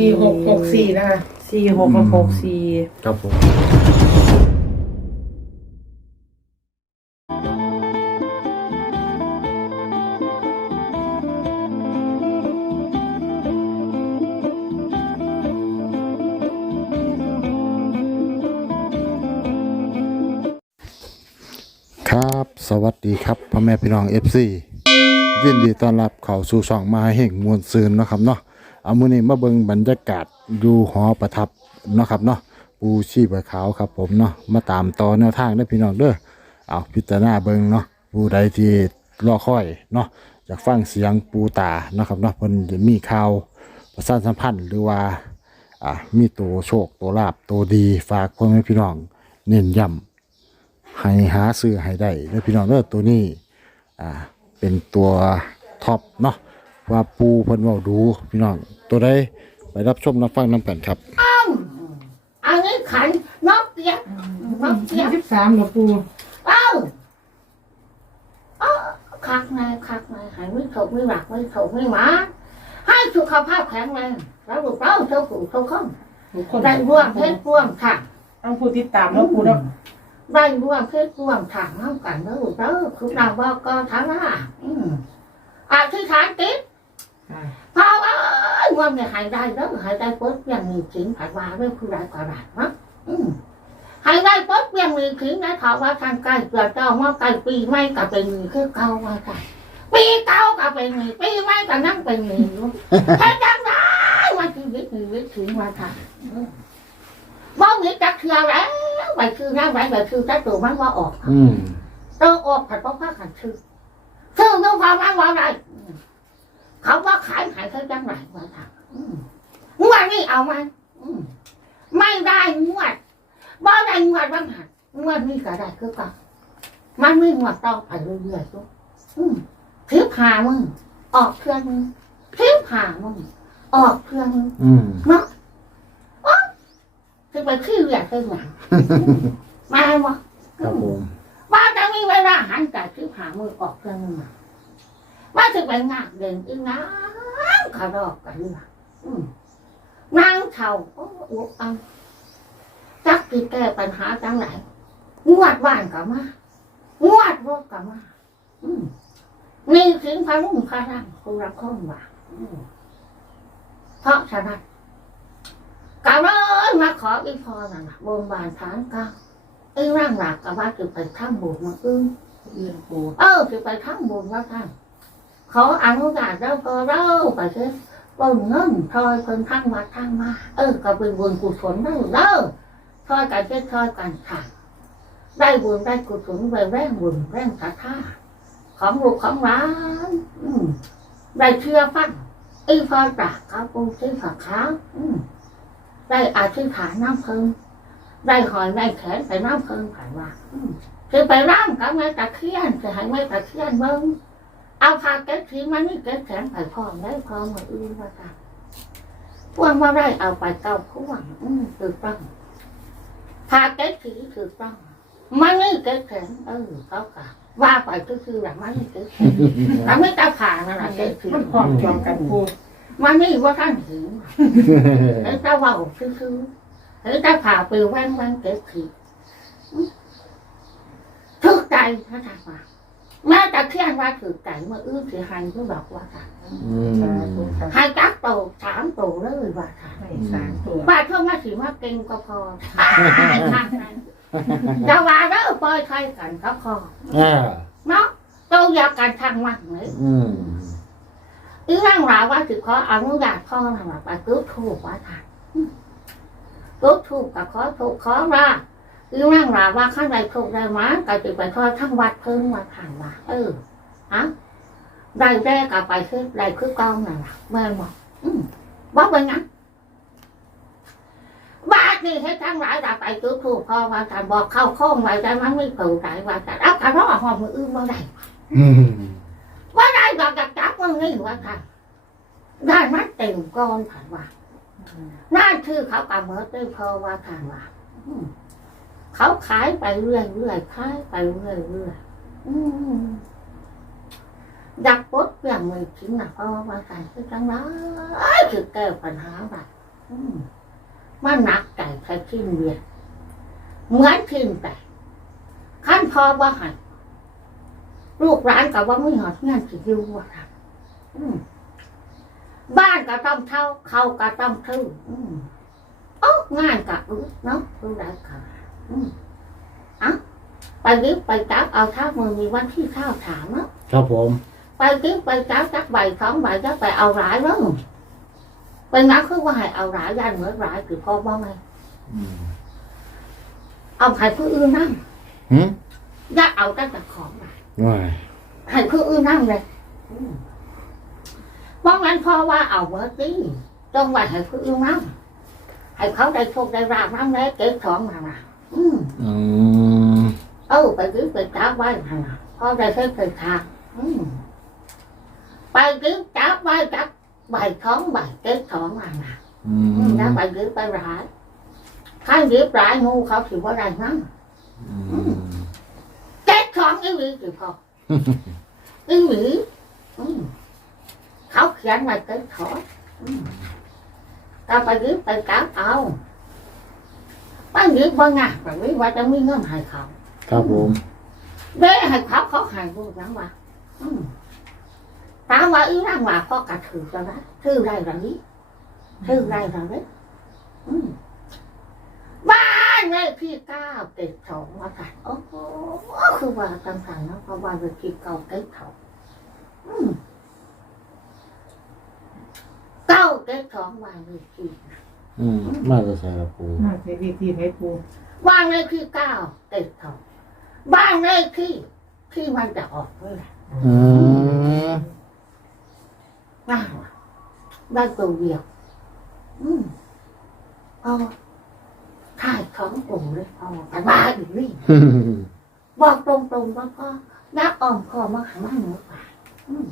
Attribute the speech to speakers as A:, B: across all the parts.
A: สี่หกหกสี่นะคะ
B: สี่หกกับหกสี่
C: ครับผมครับสวัสดีครับพ่อแม่พี่น้องเอฟซียินดีต้อนรับเข้าสู่ช่องมาแห่งมวลซืนเนาะครับเนาะ เอามือนี้มาเบิงบรรยากาศอยู่หอประทับเนาะครับเนาะปูชีพขาวครับผมเนาะมาตามต่อแนวทางได้พี่น้องเด้อเอาพิจารณาเบิงเนาะผู้ใดที่รอคอยเนาะอยากฟังเสียงปูตาเนาะครับเนาะเพิ่นจะมีข่าวประชาสัมพันธ์หรือว่าอ่ามีตัวโชคตัวลาบตัวดีฝากพ่อแม่พี่น้องเน้นย้ำให้หาซื้อให้ได้แล้วพี่น้องเด้อตัวนี้อ่าเป็นตัวท็อปเนาะ ว่าปูเพิ่นเว้าดูพี่น้องตัวใดไปรับชมรับฟังนํกันครับ
D: อันนี้ขันนกเปียกนกเปีย
A: ยี่
D: ก
A: สิบสามหลวงปู
D: เอ้าเอ้าคักในคักในหายไม่ถูกไม่หลักไม่ถูกไม่หมาให้สุขภาพแข็งแรงแล้วลูกเราเท่าผู้เท่าข้อง
A: ทุกคน
D: ได้ร่วมเพศร่วมค่ะ
A: ต้องผู้ติดตามแล้วปูเนาะ
D: ได้ร่วมเพศร่วมทางน้ำกันแล้วลูกเราคุณนางบอกก็ทั้งนั้นอืมอธิษฐานติด
A: อ่า
D: เพาว่าว่าเนี่ยหายได้แล้วหายได้ปุ๊บยังมีขิงผ่านมาเรื่องผู้ใดก็ได้นะหายได้ปุ๊บยังมีขิงนะถามว่าทางใกล้เกิดเจ้าว่าใกล้ปีไม่กับเป็นมีคือเก่าว่าค่ะปีเก่ากับเป็นมีปีไม่กับนั่งเป็นมีอยู่แค่จังได้ว่าชีวิตมีวิถีมาค่ะอืมบ่มีจักเทือแล้วไปคือนั่งไปไปคือจักตัวมันว่าออก
C: อืม
D: ตัวออกผัดพ่อพากันชื่อชื่อน้องความมันว่าอะไร เขาว่าขายขายเขาจังไรว่าทางอืมงวดนี่เอาไหมอืมไม่ได้งวดบ่ได้งวดบ้างหันงวดนี่ก็ได้คือกันมันไม่งวดต่อไปเรื่อยๆทุกอืมทิพหามึงออกเครื่องมึงทิพหามึงออกเครื่องมึง
C: อืม
D: เนาะอ๊ะคือไปขี้เหวี่ยงเป็นหยังมาบ่
C: ครับผม
D: ว่าจะมีเวลาหันจากที่หามือออกเครื่องมือมา ว่าจะไปงานเดินอีน้ำขารอกกันล่ะอืมนางเท่าโอ้โหอังจักที่แก้ปัญหาจังไหนงวดว่านกับมางวดรถกับมาอมนี่ถึงพระรุ่งพระร่างคุรักข้องว่าเพราะฉะนั้นกาเลยมาขออีพอนั่นน่ะบนบานฐานก้าไอ้ร่างหลักกับว่าจะไปทั้งบุญมาอึ้ง
A: เรียนปู
D: เออจะไปทั้งบุญว่าท่าน ขออนุญาตแล้วก็เล่าไปเถอะต้นเงินทอยเพิ่นทั้งวัดทั้งมาเออก็เป็นบุญกุศลได้เด้อทอยกันเช็ดทอยกันค่ะได้บุญได้กุศลไปแรงบุญแรงศรัทธาของลูกของร้านได้เชื่อฟังอีพอจากเขาปูที่ฝักขาได้อธิษฐานน้ำเพิ่งได้หอยได้แขนไปน้ำเพิ่งผ่านมาคือไปร่างกับแม่ตะเคียนจะให้แม่ตะเคียนเบิ้ง เอาพาเก็ตทีมานี่เก็ตแขนไปพร้อมได้พร้อมมาอื่นว่ากันพวงว่าได้เอาไปเก้าพวงอืมถูกต้องพาเก็ตทีถูกต้องมันนี่เก็ตแขนเออเขากะว่าไปก็คือแบบมันนี่เก็ตแขนแต่ไม่ตาขานั่นแหละเก็ตที
A: มันพร้อมจองกันปู
D: มันนี่ว่าท่านหิวเฮ้ยตาว่าซื่อๆเฮ้ยตาผ่าไปแว่งแว่งเก็บขีดถึกใจพระธรรมาแม่ตะเคียนว่าถึกใจเมื่ออื้อถือหันก็บอกว่าค่ะ
C: อืม
A: สาธุค่ะ
D: ให้จักโตสามโตเลยว่าค่ะ
A: ให้สามตัว
D: ว่าเท่ามาถือว่าเก่งก็พอทางนั้นจะว่าเด้อปล่อยใครกันก็พอ
C: อ่า
D: เนาะโตอยากกันทางมันเลย
C: อืม
D: อีร่างราวว่าถือขออนุญาตพ่อทำแบบไปกึ๊ถูกว่าค่ะกึ๊ถูกกับขอถูกขอว่า อีร่างราวว่าข้างในถูกได้มาก็จะไปทอดทั้งวัดเพิ่งมาผ่านว่าเออฮะได้แรกกับไปคือได้คือเก้านั่นแหละเมื่อบอกอืมบอกเป็นงั้นบาทนี่ให้ทั้งหลายเราไปกึ๊ถูกพอว่าการบอกเข้าข้องไว้แต่มันไม่ถูกใจว่าแต่เอากระรอกหอมมืออื่นมาได้
C: อืม
D: ว่าได้ดอกจากจับมึงนี่ว่าค่ะได้มัดเต็มก้อนผ่านว่านั่นคือเขากำเมิดได้พอว่าทางว่าอืม เขาขายไปเรื่อยเรื่อยขายไปเรื่อยเรื่อยอืมดักปดเปลี่ยนมือทิ้งนะเพราะว่าการคือจังไรคือแก้ปัญหาแบบมันหนักใจใครทิ้งเรียนเหมือนทิ้งแต่ขั้นพอว่าหันลูกร้านกับว่าไม่หอดเงี้ยสิอยู่ว่าครับบ้านก็ต้องเท่าเขาก็ต้องทื่ออืมโอ้งานกับรู้เนาะรู้ได้ค่ะ อืมเอะไปยึดไปจับเอาเท่ามือมีวันที่ข้าวถามเนาะ
C: ครับผม
D: ไปยึดไปจับจักใบสองใบจะไปเอาหลายแล้วไปนักคือว่าให้เอาหลายยันเหมือนหลายคือพอบ้างไง
C: อืม
D: เอาให้ผู้อื่นนั่ง
C: หืม
D: อย่าเอาแต่แต่ของหลาย
C: ว้าย
D: ให้ผู้อื่นนั่งเลยอืมเพราะงั้นพ่อว่าเอาเมื่อกี้ต้องไว้ให้ผู้อื่นนั่งให้เขาได้โชคได้ราบนั่งเลยเก็บของมาน่ะ อืม
C: อืม
D: เออไปยึดไปจับไว้มาน่ะพอได้เส้นเคยทางอืมไปยึดจับไว้จับใบท้องใบเก็บของมาน่ะ
C: อื
D: อืม
C: ม
D: แล้วไปยึดไปร้ายข้างยึดร้ายงูเขาถือว่าอะไรนั่ง
C: อืม
D: เก็บของอีหลีถือพออีหลีอืมเขาเขียนไว้เก็บของอืมก็ไปยึดไปจับเอา ไปยึดบ่งะแบบนี้ว่าจะมีเงื่อนให้เขา
C: ครับผม
D: เด้ให้เขาเขาใหายรู้ยังว่าอืมถามว่าอีร่างว่าพ่อกระถือแล้วนะถือได้หรือนี้ถือได้หรือนี้อืมบ้านเลขที่เก้าเจ็ดสองว่ากันโอ้โหคือว่าจังสันนะเพราะว่าเลขที่เก้าเจ็ดสองอืมเก้าเจ็ดสองวางเลขที่
C: อืมมาจะใส่ครับปู
A: มาเทวีที่ให้ปู
D: วางเลขที่เก้าเจ็ดสองบ้านเลขที่ที่มันจะออกเลยแหละ
C: อืม
D: ง่ายว่ะได้ตัวเดียวอืมเอาถ่ายของกลุ่มเลยเอาแต่บ้าอยู่นี่บอกตรงๆว่าพ่อนักอ่อมคอมาหันมาหนูป่าอืม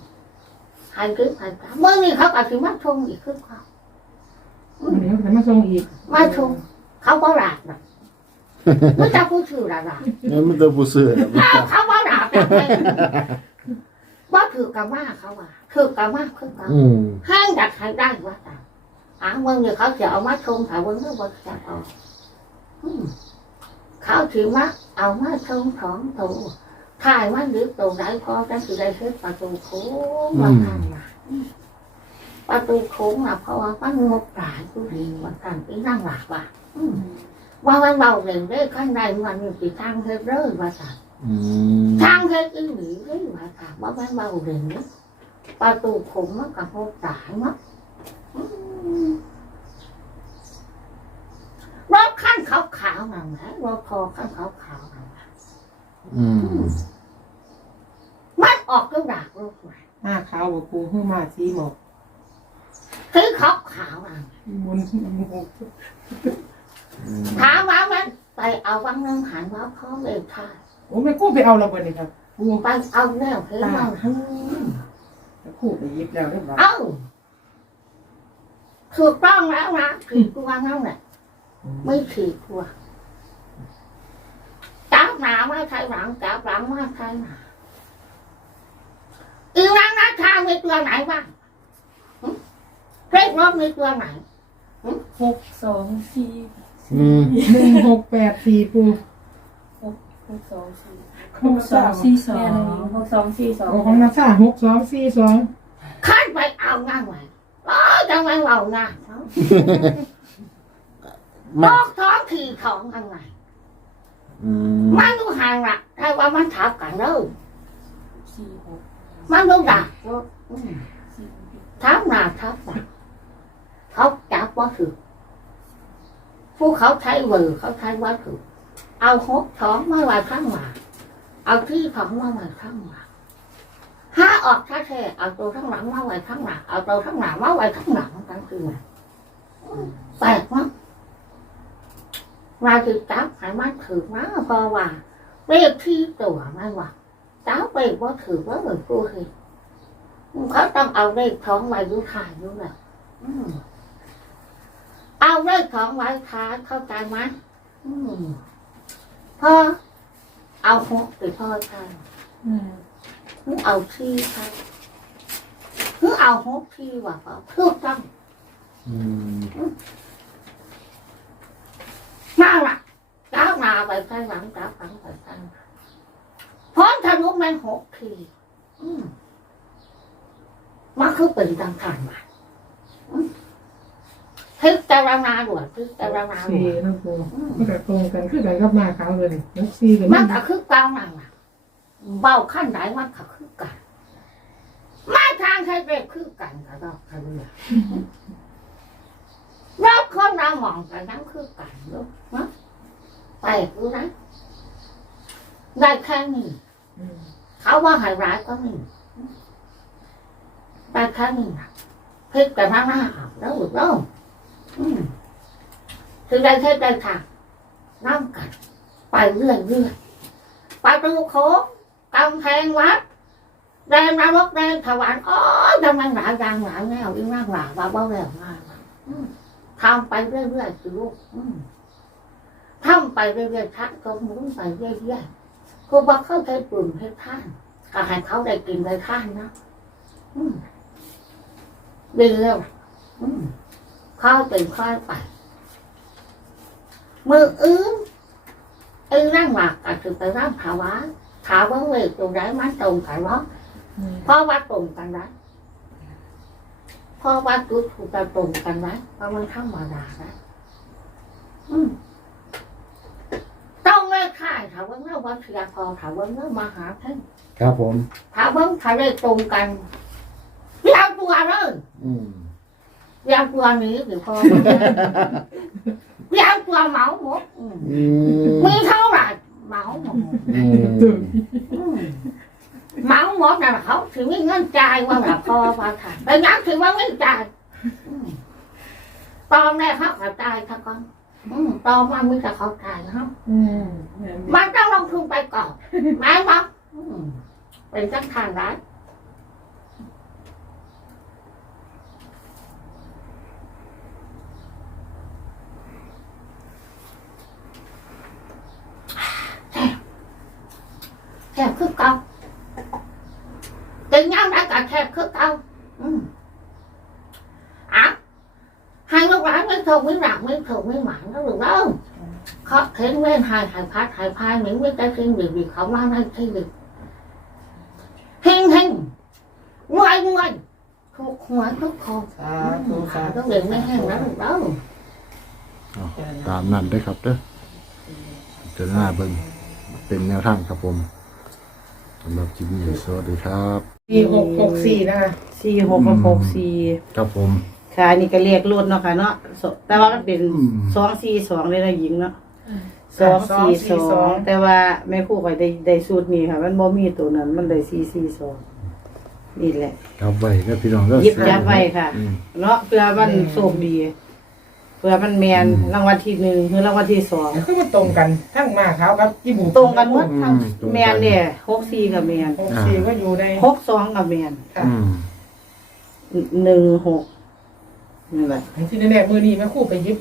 D: หายคือหายตาเมื่อนี้เขาอาจจะมาชงอีกคือเขา อืม
A: เดี๋ยวจะมาส่งอีก
D: มาชงเขาก็หลาบนะไม่จะพูดชื่อหลาบ
C: นี่มันจะปูเสือ
D: อ้าวเขาก็หลาบแบบนี้ว่าถือกะว่าเขาว่าถือกะว่าคือเขา
C: อืม
D: ห้างดักให้ได้ว่าตามหาเมืองเนี่ยเขาจะเอามาชมถ่ายเมืองเรื่องบริษัทเอาอืมเขาถือว่าเอามาชมของตัวถ่ายมันหรือตัวไหนพอกันสิได้ซื้อประตูโค้งมาทำมาอืมป ระตูโค้งอะเพราะว่ามันงบหลายกูดีมันกันอีนั่งหลักว่ะอืมว่ามันเบาเร่งได้ข้างในมันมีปีทางเธอเรื่อยว่าสั่
C: อืม
D: ทางเธออีหนีเรื่อยว่าสั่ว่ามันเบาเร่งเนี่ยประตูโค้งมันกับงบหลายเนาะรถขั้นขาวขาวๆนั่นแหละรถคอขั้นขาวขาวๆนั่นแหละ
C: อืม
D: มันออกก็ดากรถใหม่
A: หน้าขาวบ่ปูขึ้นมาสีหมอก
D: คือขาวขาวๆนั่น
A: บน
D: ถามว่ามันไปเอาวังนึงหันว่าพ่อเลยท่า
A: โอ้ไม่กู้ไปเอาแล้วบ่นี่ครับปู
D: ไปเอาแล้วคือมัน
A: กู้ไปยิบแล้วเรียบร้อย
D: เอาถูกต้องแล้วนะถือตัวนั่นแหละไม่ถือตัวจับหนาว่าใครหลังจับหลังว่าใครหนาอีรังนัชชามีตัวไหนบ้างหึ เลขรถมีตัวไหน
B: หกสองสี่
C: อืม
A: หนึ่งหกแปดสี่ปู
B: หกสองสี่หกสองสี่สองหกสองสี่สอง
A: โอ้ของนาซาหกสองสี่สอง
D: ขั้นไปเอางานไว้โอ้ยจังไงเอางานเนาะ
C: มา
D: บอกท้องขี่ของยังไง
C: อืม
D: มันดูห่างละแต่ว่ามันทับกันเลย
B: สี่หก
D: มันดูดักอยู่อืม
B: สี่
D: ทับหน้าทับหลัง เขาจับว่าถือผู้เขาใช้เวอร์เขาใช้ว่าถือเอาหกท้องมาไว้ข้างหลังเอาที่ของมาไว้ข้างหลังห้าออกช้าแท้เอาตัวข้างหลังมาไว้ข้างหลังเอาตัวข้างหลังมาไว้ข้างหลังกันคือไงแปลกมั้งว่าคือจับให้มันถือนะเพราะว่าเรียกที่ตัวมันว่าจับไปว่าถือว่าเหมือนกูเห็นเขาต้องเอาเลขท้องไว้ยุทายยุแหละ เอาเลขท้องไว้ท้าเข้าใจไหมอืมพอเอาหกไปพ่อใช่
B: อืม
D: หรือเอาที่ใช่หรือเอาหกที่ว่าเปล่าถูกต้อง
C: อืมา
D: ละก้าวนาไปข้างหลังก้าวหลังไปข้างหลังพร้อมทะลุแม่งหกทีอืมมันคือเป็นต่างกันมา อืมพิจารณาด่วนพิจารณาด่
A: สี่
D: วน
A: นะปูมันก็ตรงกันคือกันกับมาขาวเลยหกสี่กัน
D: มันก็คือกลางนั่นน่ะเบาขั้นไหนมันก็คือกันมาทางใช้เด็กคือกันก็ดอกกันเลยรอบคนเรามองกันนั่นคือกันลูกนะแปลกรู้นะได้แค่นี้
A: อืม
D: เขาว่าหายร้ายก็มีได้แค่นี้นะพลิกแต่หน้าหน้าเอาแล้วหลุดแล้ว อืมคือได้แค่ได้ทางนั่งกัน ไปเรื่อยเรื่อยไปดูโค้งกำแพงวัดแดงนรกแดงถวานอ๋อทำไมหลายอย่างหลายแนวอีมากหลายว่าเบาแรงมากทำไปเรื่อยๆสิลูกทำไปเรื่อยๆทักก็หมุนไปเรื่อยๆครูบอกเข้าใจกลุ่มให้ท่านก็ให้เขาได้กินได้ท่านนะดีแล้ว อืม เข้าตื่นค่อยไปมืออื้อไอ้นั่งหลักอาจจะไปร่างถาวาถามว่าเวทตรงไหนมันตรงกันวะเพราะว่าตรงกันนะเพราะว่าจุดถูกกันตรงกันนะเพราะมันธรรมดานะอืมต้องไม่ข่ายถามว่าเมื่อวันเสียพอถามว่าเมื่อมาหาท่าน
C: ครับผม
D: ถามว่าถ้าได้ตรงกันเรียกตัวเลย
C: อืม
D: เรียกตัวนี้หรือพอเรียกตัวเหมาหมดอืม
C: อืม
D: มีเท่าไหร่เหมาหมด
C: อืม
D: อืมเมาหมดนะเขาถือว่าเงินจ่ายว่าแบบพอพอค่ะแต่ยังถือว่าไม่จ่ายอืมตอนแรกเขาก็จ่ายเขาก่อนอืมตอนมามีแต่เขาจ่ายเขา
A: อืม
D: มันต้องลงทุนไปก่อนไหมวะอืมเป็นจังทางร้าย แค่คือเก่าเป็นยังไงก็แค่คือเก่าอืมอะให้ลูกหลานไม่ถูกไม่หลักไม่ถูกไม่หมายแล้วหรือเปล่าเขาเข็นเว้นหายหายพัดหายพายเหมือนไม่ได้สิ่งดีดีเขาว่าไม่ใช่ดีเฮงเฮงงวยงวยทุกหัวทุกคอ
A: สาธุสาธุ
D: ต้องเดินไม่แห้งแล้วหรือเปล่า
C: ตามนั้นได้อครับเด้อเจอหน้าเบิ่งเป็นแนวทางครับผม สำหรับคลิปนี้สวัสดีครับ
A: สี่หกหกสี่นะคะ
B: สี่หกกับหกสี่
C: ครับผม
B: ค่ะนี่ก็เรียกรุ่นเนาะค่ะเนาะสแต่ว่ามันเป็น
C: อืม
B: สองสี่สองเลยนะหญิงเนาะสองสี่สองแต่ว่าแม่ครู่ข่อยได้ได้สูตรนี้ค่ะ มันบ่มีตัวนั้น มันได้สี่สี่สองนี่แหละ
C: ครับไว้ก็พี่น้องเด้อ
B: หยิบยัดไว้ค่ะ
C: อืม
B: เนาะเพื่อมันโชคดี เพื่อมันแมน
C: อืม
B: รางวัลที่หนึ่งหรือรางวัลที่สอง
A: คือมันตรงกันทั้งมาขาวกับกี่บุ
B: ตรงกันหมด
C: อืมตรงกั
B: แมนเนี่ยหกสี่กับแมน
A: หกสี่ก็อยู่ใน
B: หกสองกับแมน
A: ค่ะ
C: อืม
B: หนึ่งหกนั่นแหละ
A: ที่แน่ๆมือนี้แม่ครู่ไปยิบ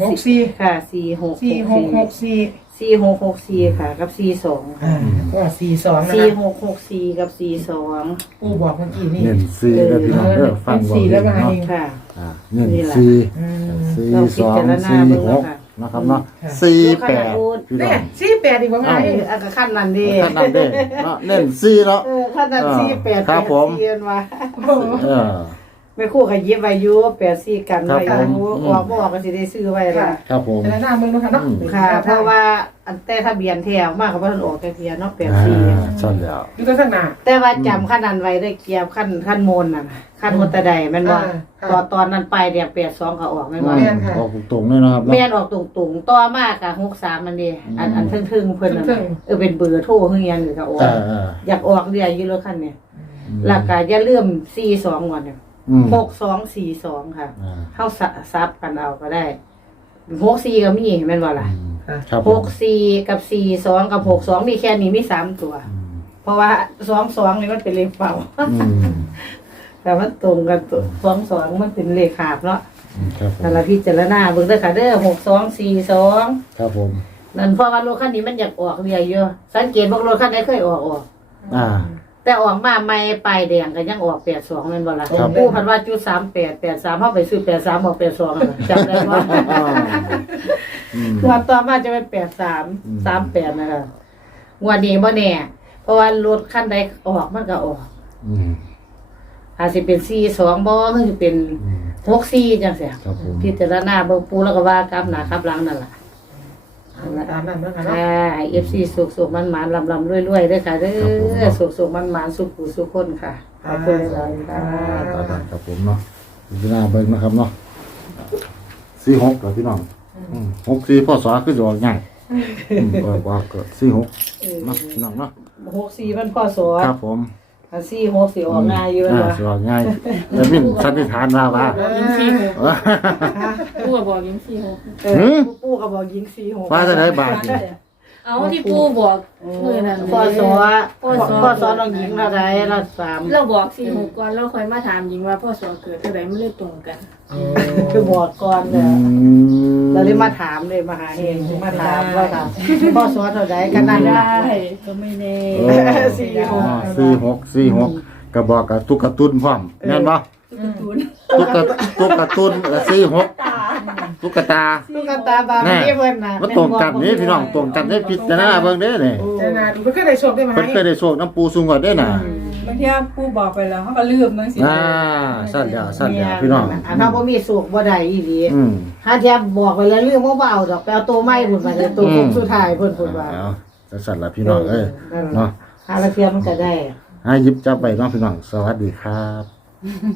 A: หกสี่
B: ค่ะสี่หก
A: สี่หกหกสี่
B: สี่หกหกสี่ค่ะ กับสี่สอง
A: อ่าก็สี่สองนะ
B: สี่
A: คะ
B: หกหกสี่กับสี่สอง
A: ปูบอกเมื่อกี้นี่
C: เน้นซีแล้วพี่น้องเด้อฟัง
A: เน้น
C: บ่
A: สี่แล้วมา
C: เนาะ
A: เอง
B: ค่ะ
C: อ่าเน้น
B: นี่แหละ
C: ซี
A: อืม
C: สี่
B: ลองพิ
C: สอง
B: จารณา
C: สี่
B: เบิ่ง
C: ห
B: แล้ว
C: ก
B: ค่ะ
C: นะครับเนาะ
A: ค่ะ
C: สี่แปดพี่น้
A: เนี่
C: อยง
A: สี่แปดอีกว่าไง
B: เอออันก็ขั้นนั้นดี
C: ท่านนั้นเด้เนาะเน้นซีเนาะ
B: เออขั้นนั้น
C: อ่า
B: สี่แปด
C: ครับผม
B: แปดสี่เอ็นว่า
A: โอ้โห
C: เออ
B: ไม่คู่ขยิบไว้อยู่แปดสี่กัน
C: ครับ
B: ไว้
C: ผม
B: อยู่
C: อืม
B: ออกบ่ออกก็สิได้ซื้อไว้ละ
A: ค่ะ
C: ครับผม
A: แต่ละหน้าเมืองเนาะค่ะเนาะ
C: อืม
B: ค่ะ เพราะว่าอันแต่ทะเบียนแถวมากกับว่ามันออกแต่เทียเนาะแปด
C: อ่า
B: สี่
C: ใช่แล้ว
A: อยู่ก็ข้างหน้า
B: แต่ว่าจำขั้นนั้นไว้ได้เกียบขั้นขั้นโมนน่ะขั้นมนตะไดแมันว่า
A: อ่า
B: ตอนตอนนั้นไปเดียแปดสองก็ออกแมันว่า
A: แม่นค่ะ
C: ออกตรงๆเลยนะครับเนาะ
B: แม่นออกตรงๆต่อมากกับหกสามมันดีอันอันทึ่งๆเพิ่นน่ะ
A: ทึ่ง
B: เออเป็นเบอร์โทรเฮือยังหรือก็ออ
C: เอกอเออ
B: อยากออกเรียอยู่แล้วคันเนี่ย
C: อืม
B: หลักการอย่าลืมสี่สองวันเนี่ย
C: อืม
B: หกสองสี่สองค่ะ
C: อ่า
B: เข้าสะซับกันเอาก็ได้หกสี่ก็มีแม่นว่าล่ะ
C: อืมครับผ
B: ห
C: ม
B: กสี่กับสี่สองกับหกสองมีแค่นี้มีสามตัว
C: อืม
B: เพราะว่าสองสองนี่มันเป็นเลขเป่า
C: อืม
B: แต่มันตรงกันตัวสองสองมันเป็นเลขขาบเนาะ
C: ครับผม
B: แต่ละพิจารณาเบิ่งเด้อค่ะเด้อหกสองสี่สอง
C: ครับผม
B: นั่นเพราะว่ารถคันนี้มันอยากออกเรียเยอะ สังเกตว่ารถคันไหนเคยออกออก
C: อ่า
B: แต่ออกมาไม่ปลายแดงก็ยังออกแปดสองแม่นบ่ล่ะ
C: ครับ
B: ปูพันว่าจุดสามแปดแปดสามเข้าไปซื้อแปดสามออกแปดสองจำได้ว่า
C: อืม
B: วันต่อมาจะเป็นแปดสาม
C: อืม
B: สามแปดนะคะงวันนี้บ่แน่เพราะว่ารถคันใดออกมันก็ออก
C: อืม
B: อาจสิเป็นสี่สองบ่มันสิเป็น
C: อืม
B: หกสี่จังซี่
C: ครับผม
B: พิจารณาเบิ่งปูแล้วก็ว่ากลับหน้ากลับหลังนั่นล่ะ
A: ตามนั้นนะคะเนาะ
B: ค่ะเอฟซีสุกสุกมันหมานลำลำรวยรวยๆด้วยค่ะเด้อสุกสุกมันหมานสุกผู้สุกคนค่ะขอบคุณหลายๆค่ะ
C: ตามนั้นครับผมเนาะพิจารณาเบิ่งนะครับเนาะสี่หกเหรอพี่น้องอืมหกสี่พ่อสอคือจะออกง่ายอืมก็ว่าก็สี่หกเนาะพี่น้องเนาะ
B: หกสี่มันพ่อสอน
C: ครับผม
B: อันสี่หกสี่ออกง่ายอยู่
C: อ่า
B: แล้ว
C: สิออกง่ายแล้วมินสันนิษฐานว่าว่า
A: บอกยิงสี่หก
C: ว่า
A: ผู้ก็บอกยิงสี่หก
B: เอ
C: หือ
B: อปู่ก็บอกยิงสี่หก
C: ว่าจะได้บาทนี่
A: เอาที่ปูบอกมือนั้น
B: พ่อสอ
A: พ่อสอ
B: พ่อสอนน้องหญิงเท่าไรละสาม
E: เราบอกสี่หกก่อนเราค่อยมาถามหญิงว่าพ่อสอเกิดเท่าไหร่ไม่เลยตรงกัน
B: คือบอกก่อนเล
C: อื
B: ย
C: ม
B: เราเลยมาถามเลยมาหาเองมาถามว่าถามพ่อสอนเท่าไรกันนั่น
E: ได้
B: ได้
E: ก็ไม่แน่
C: โอ้
B: สี่หก
C: อ่าสี่หกสี่หกกระบอกกับตุ๊กตาตุนพร้อมแม่นบ่
E: การ์ตูน
C: ตุ๊กตาตุ๊กตาตุนเออสี่หก ตุ๊กตา
B: ตุ๊กตาบาร์บี้เพิ่นน่ะ
C: มันตรงกันนี่พี่น้องตรงกันได้พิจารณาเบิ่งเด้นี่
A: เจนาดูมันก็ได้โชคได้ไหม
C: เพิ่นเคยได้โชคน้ำปูสูงกว่าเด้น่ะ
E: บางทีผู้บอกไปแล้วเขาก็ลืมบางสิ
C: อ่าสั่นแล้วสั่นแล้วพี่น้อง
B: อันถ้าบ่มีสุกบ่ได้อีหลี
C: อืม
B: ถ้าแทบบอกไปแล้วเรื่องบ่เบาดอกไปเอาตัวไม้พุ่นมาเลยตัวผมสุดท้ายเพิ่นพุ่นว่า
C: เอาจะสั่นละพี่น้องเอ้ยเนาะ
B: หาละเทียมมันก็ได้
C: ให้หยิบจับไปเนาะพี่น้อง สวัสดีครับ